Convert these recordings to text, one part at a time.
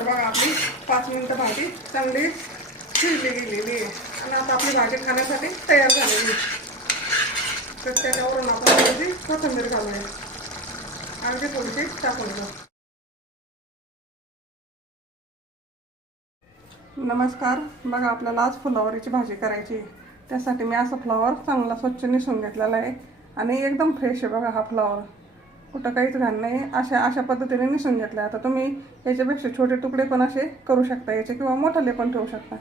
तर बघा आपली पाच मिनिटं भाजी चांगली शिजली गेलेली आहे. आणि आता आपली भाजी खाण्यासाठी तयार झालेली आहे. तर त्याच्यावरून आपण थोडीशी कोथिंबीर घालूया. अगदी थोडीशी टाकून घेऊ नमस्कार. बघा आपल्याला आज फुलावरीची भाजी करायची आहे. त्यासाठी मी असा फ्लावर चांगला स्वच्छ निसून घेतलेला आहे. आणि एकदम फ्रेश आहे बघा हा फ्लावर कुठं काहीच घाण नाही. अशा अशा पद्धतीने निसून घेतलं आता तुम्ही याच्यापेक्षा छोटे तुकडे पण असे करू शकता. याचे किंवा मोठाले पण ठेवू शकता.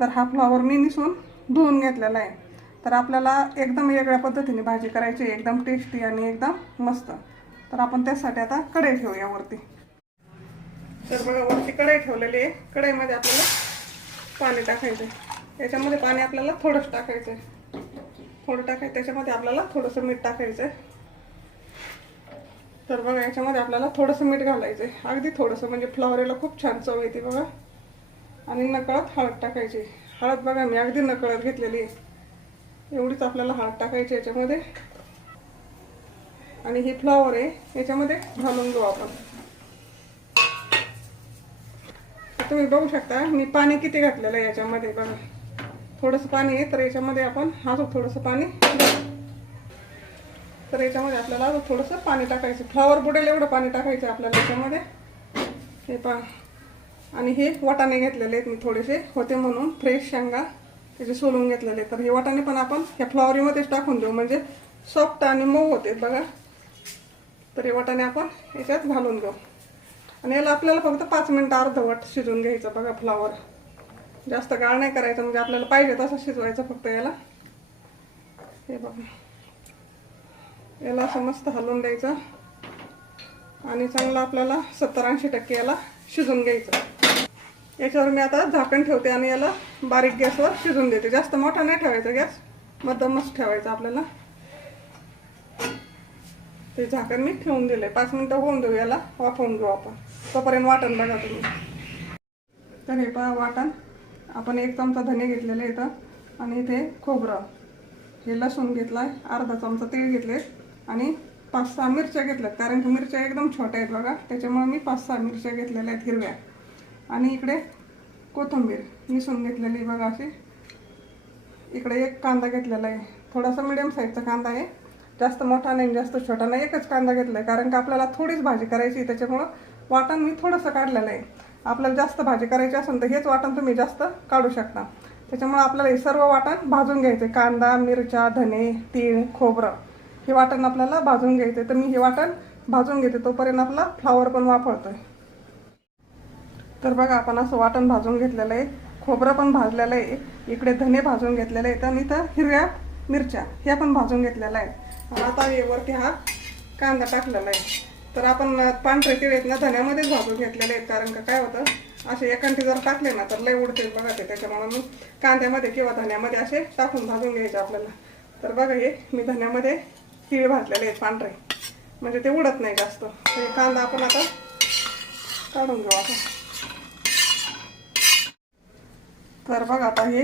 तर हा फ्लॉवर मी निसून धुवून घेतलेला आहे. तर आपल्याला एकदम वेगळ्या पद्धतीने भाजी करायची आहे, एकदम टेस्टी आणि एकदम मस्त. तर आपण त्यासाठी आता कढई ठेवूया वरती. तर बघा वरती कढई ठेवलेली आहे. कढईमध्ये आपल्याला पाणी टाकायचं आहे याच्यामध्ये पाणी आपल्याला थोडंच टाकायचं आहे थोडं टाकायचं. त्याच्यामध्ये आपल्याला थोडंसं मीठ टाकायचं आहे तर बघा याच्यामध्ये आपल्याला थोडंसं मीठ घालायचं आहे अगदी थोडंसं म्हणजे फ्लॉवरेला खूप छान चव येते बघा. आणि नकळत हळद टाकायची. हळद बघा मी अगदी नकळत घेतलेली आहे. एवढीच आपल्याला हळद टाकायची याच्यामध्ये. आणि ही फ्लॉवर आहे याच्यामध्ये घालून घेऊ आपण. तुम्ही बघू शकता मी पाणी किती घातलेलं आहे याच्यामध्ये बघा. थोडंसं पाणी आहे तर याच्यामध्ये आपण अजून थोडंसं पाणी तर याच्यामध्ये आपल्याला अजून थोडंसं पाणी टाकायचं. फ्लावर बुडेल एवढं पाणी टाकायचं आपल्याला याच्यामध्ये. हे पा आणि हे वाटाणे घेतलेले आहेत मी थोडेसे. होते म्हणून फ्रेश शेंगा त्याचे सोलून घेतलेले. तर हे वाटाणे पण आपण ह्या फ्लावरीमध्येच टाकून देऊ. म्हणजे सॉफ्ट आणि मऊ होते बघा. तर हे वाटाणे आपण याच्यात घालून घेऊ. आणि याला आपल्याला फक्त पाच मिनटं अर्धवट शिजवून घ्यायचं बघा फ्लावर जास्त गाळ नाही करायचं. म्हणजे आपल्याला पाहिजे तसं शिजवायचं फक्त याला. हे बघा. याला असं मस्त हलवून द्यायचं. आणि चांगलं आपल्याला सत्तर ऐंशी टक्के याला शिजून घ्यायचं. याच्यावर मी आता झाकण ठेवते आणि याला बारीक गॅसवर शिजून देते. जास्त मोठा नाही ठेवायचा गॅस मध्यमच ठेवायचा आपल्याला. ते झाकण मी ठेवून दिले पाच मिनिटं होऊन देऊ याला वाफवून घेऊ आपण. तोपर्यंत वाटण बघा तुम्ही. तर हे पहा वाटण. आपण एक चमचा धने घेतलेले इथं आणि इथे खोबरं. हे लसूण घेतलाय अर्धा चमचा तीळ घेतले आणि पाच सहा मिरच्या घेतल्यात. कारण की मिरच्या एकदम छोट्या आहेत बघा. त्याच्यामुळे मी पाच सहा मिरच्या घेतलेल्या आहेत हिरव्या. आणि इकडे कोथिंबीर मिसून घेतलेली बघा अशी. इकडे एक कांदा घेतलेला आहे. थोडासा मिडियम साईजचा कांदा आहे. जास्त मोठा नाही जास्त छोटा नाही. एकच कांदा घेतला आहे कारण की आपल्याला थोडीच भाजी करायची आहे, त्याच्यामुळं वाटण मी थोडंसं काढलेलं आहे आपल्याला जास्त भाजी करायची असेल तर हेच वाटण तुम्ही जास्त काढू शकता. त्याच्यामुळं आपल्याला हे सर्व वाटण भाजून घ्यायचे कांदा मिरच्या धने तीळ खोबरं. हे वाटण आपल्याला भाजून घ्यायचे तर मी हे वाटण भाजून घेते. तोपर्यंत आपला फ्लावर पण वापरतोय तर बघा आपण असं वाटण भाजून घेतलेलं आहे. खोबरं पण भाजलेलं आहे. इकडे धने भाजून घेतलेले आहेत आणि इथं हिरव्या मिरच्या ह्या पण भाजून घेतलेल्या आहेत. आणि आता वरती हा कांदा टाकलेला आहे. तर आपण पांढरे तिळ आहेत ना धन्यामध्येच भाजून घेतलेले आहेत. कारण का काय होतं? असे एकांटी जर टाकले ना तर लय उडते बघा ते. त्याच्यामुळे मी कांद्यामध्ये किंवा धन्यामध्ये असे टाकून भाजून घ्यायचे आपल्याला. तर बघा हे मी धन्यामध्ये तीळ भाजलेले आहेत पांढरे. म्हणजे ते उडत नाही जास्त. हे कांदा आपण आता काढून घेऊ आता. तर बघा आता हे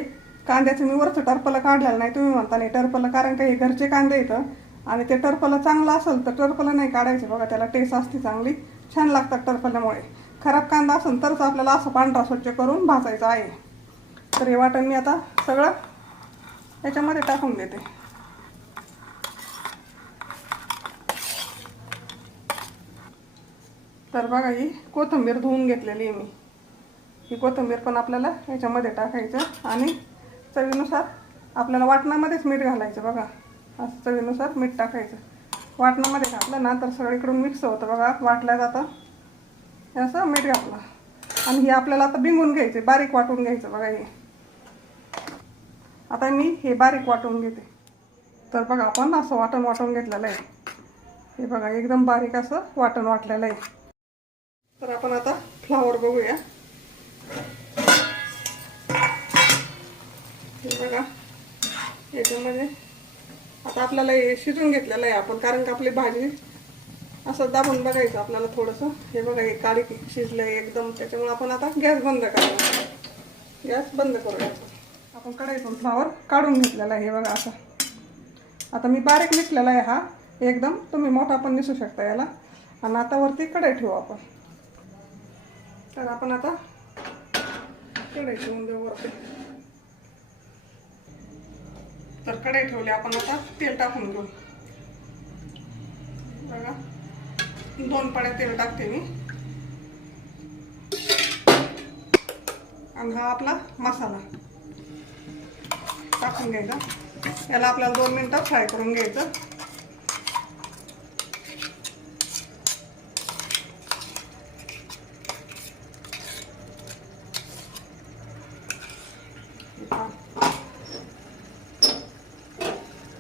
कांद्याचं मी वरचं टर्पलं काढलेलं नाही तुम्ही म्हणता नाही. टर्पलं कारण का हे घरचे कांदे येतं आणि ते टर्पलं चांगलं असेल तर टर्पलं नाही काढायचं. बघा त्याला टेस्ट असते चांगली. छान लागतात टर्पल्यामुळे. खराब कांदा असेल तरच आपल्याला असं पांढरा स्वच्छ करून भाजायचं आहे. तर हे वाटण मी आता सगळं याच्यामध्ये टाकून देते. तर बघा ही कोथिंबीर धुवून घेतलेली आहे मी. ही कोथिंबीर पण आपल्याला याच्यामध्ये टाकायचं आणि चवीनुसार आपल्याला वाटणामध्येच मीठ घालायचं बघा. असं चवीनुसार मीठ टाकायचं. वाटणामध्ये घातलं ना तर सगळीकडून मिक्स होतं बघा. वाटल्या जातं. असं मीठ घातलं. आणि हे आपल्याला आता बिंगून घ्यायचे बारीक वाटून घ्यायचं बघा हे. आता मी हे बारीक वाटून घेते. तर बघा आपण असं वाटण वाटून घेतलेलं आहे. हे बघा एकदम बारीक असं वाटण वाटलेलं आहे. तर आपण आता फ्लावर बघूया. हे बघा. याच्यामध्ये आता आपल्याला हे शिजून घेतलेलं आहे आपण कारण का आपली भाजी असं दाबून बघायचं आपल्याला थोडंसं. हे बघा हे काळी शिजलं आहे एकदम. त्याच्यामुळे आपण आता गॅस बंद करायचा गॅस बंद करूयाचा आपण. कढईतून फ्लावर काढून घेतलेला आहे हे बघा असं. आता मी बारीक निसलेला आहे हा. एकदम तुम्ही मोठा पण निसू शकता याला. आणि आता वरती कढई ठेवू आपण. तर आपण आता कढई ठेवून देऊ वरती तर कढई ठेवली आपण आता तेल टाकून घेऊ. बघा दोन पड्या तेल टाकते मी. आणि हा आपला मसाला टाकून घ्यायचा. याला आपल्याला दोन मिनटं फ्राय करून घ्यायचं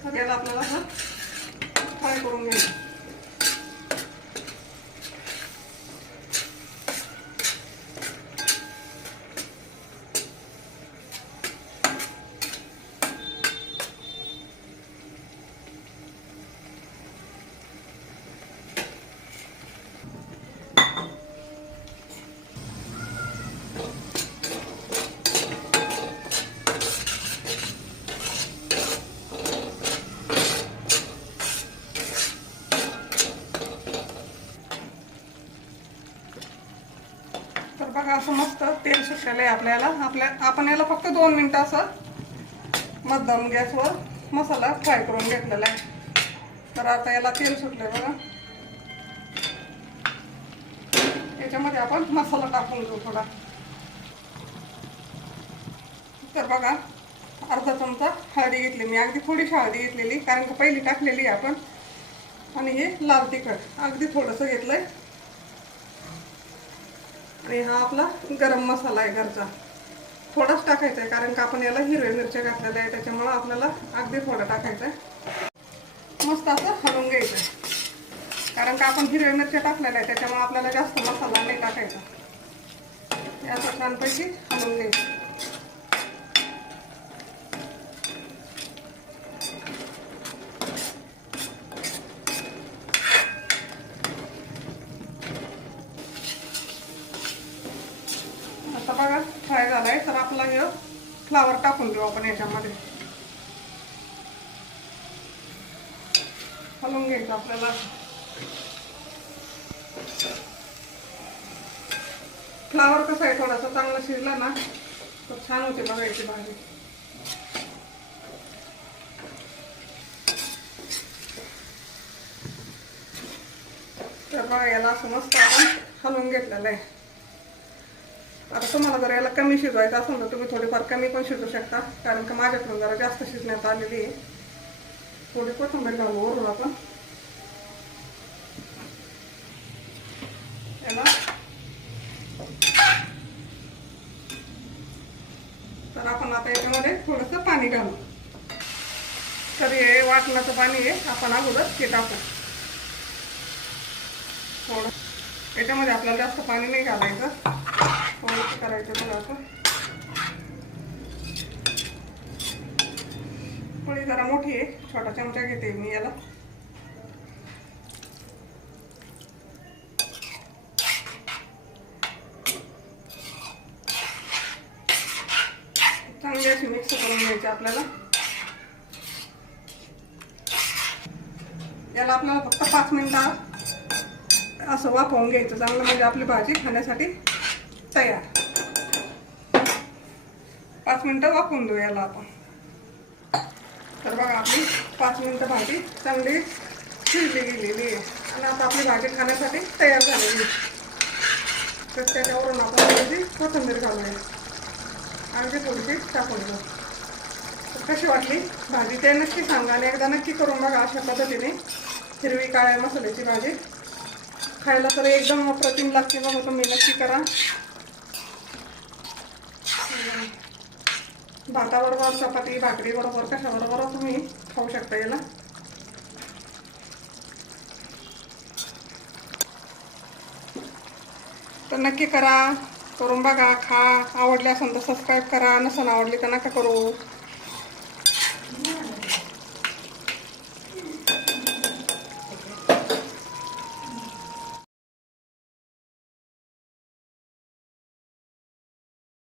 तर याला आपल्याला हा फ्राय करून घ्यायचं तर बघा असं मस्त तेल सुटलेलं आहे आपल्याला आपल्या आपण याला फक्त दोन मिनटं असं मध्यम गॅसवर मसाला फ्राय करून घेतलेला आहे. तर आता याला तेल सुटलंय बघा. याच्यामध्ये आपण मसाला टाकून घेऊ थोडा. तर बघा अर्धा चमचा हळदी घेतली मी. अगदी थोडीशी हळदी घेतलेली कारण का पहिली टाकलेली आहे आपण. आणि हे लाल तिखट. अगदी थोडंसं घेतलंय. आणि हा आपला गरम मसाला आहे घरचा. थोडाच टाकायचा आहे कारण का आपण याला हिरव्या मिरच्या घातलेल्या आहे त्याच्यामुळं आपल्याला अगदी थोडा टाकायचा आहे. मस्त असं हलवून घ्यायचं आहे. कारण का आपण हिरव्या मिरच्या टाकलेल्या आहे त्याच्यामुळे आपल्याला जास्त मसाला नाही टाकायचा. याचं छानपैकी हलवून घ्यायचं आता बघा फ्राय झालाय तर आपला हे फ्लावर टाकून देऊ आपण याच्यामध्ये. हलवून घ्यायचं आपल्याला. फ्लावर कसं आहे थोडासा चांगला शिजला ना तर छान होते बघायची भाजी. तर बघा याला असं मस्त आपण हलवून घेतलेलं आहे. आता तुम्हाला जर याला कमी शिजवायचं असेल तर तुम्ही थोडीफार कमी पण शिजू शकता कारण का माझ्याकडून जरा जास्त शिजण्यात आलेली आहे. थोडी कोथिंबीर घालू वरून आपण. याला तर आपण आता याच्यामध्ये थोडंसं पाणी घालू. तर हे वाटणाचं पाणी आहे आपण अगोदर ते टाकू. थोडं. याच्यामध्ये आपल्याला जास्त पाणी नाही घालायचं. थोडंसं करायचं पोळी जरा मोठी आहे. छोटा चमचा घेते मी याला. चांगली अशी मिक्स करून घ्यायची आपल्याला. याला आपल्याला फक्त पाच मिनिटं असं वाफवून घ्यायचं. चांगलं म्हणजे आपली भाजी खाण्यासाठी तयार. पाच मिनटं वापरून देऊ याला आपण. तर बघा आपली पाच मिनिटं भाजी चांगली शिजली गेलेली आहे. आणि आता आपली भाजी खाण्यासाठी तयार झालेली आहे. तर त्याच्यावरून आपण थोडीशी कोथिंबीर घालूया. अगदी थोडीशी टाकून घेऊ. तर कशी वाटली भाजी? ते नक्की सांगा आणि एकदा नक्की करून बघा अशा पद्धतीने हिरवी काळ्या मसाल्याची भाजी. खायला तर एकदम अप्रतिम लागते बघा तुम्ही नक्की करा. भाताबरोबर चपाती भाकरीबरोबर कशाबरोबर तुम्ही खाऊ शकता याला. तर नक्की करा. करून बघा. खा. आवडले असेल तर सबस्क्राईब करा. नसेल आवडली तर नका करू.